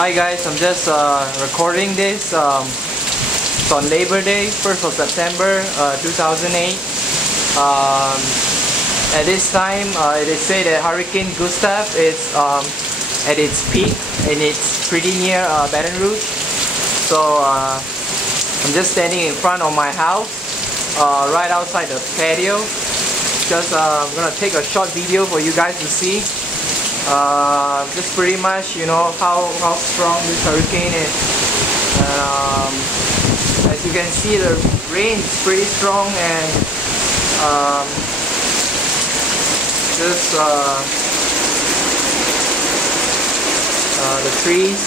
Hi guys, I'm just recording this. It's on Labor Day, 1st of September 2008. At this time, it is said that Hurricane Gustav is at its peak and it's pretty near Baton Rouge. So I'm just standing in front of my house, right outside the patio. Just I'm gonna take a short video for you guys to see. Just pretty much, you know, how strong this hurricane is. As you can see, the rain is pretty strong, and just the trees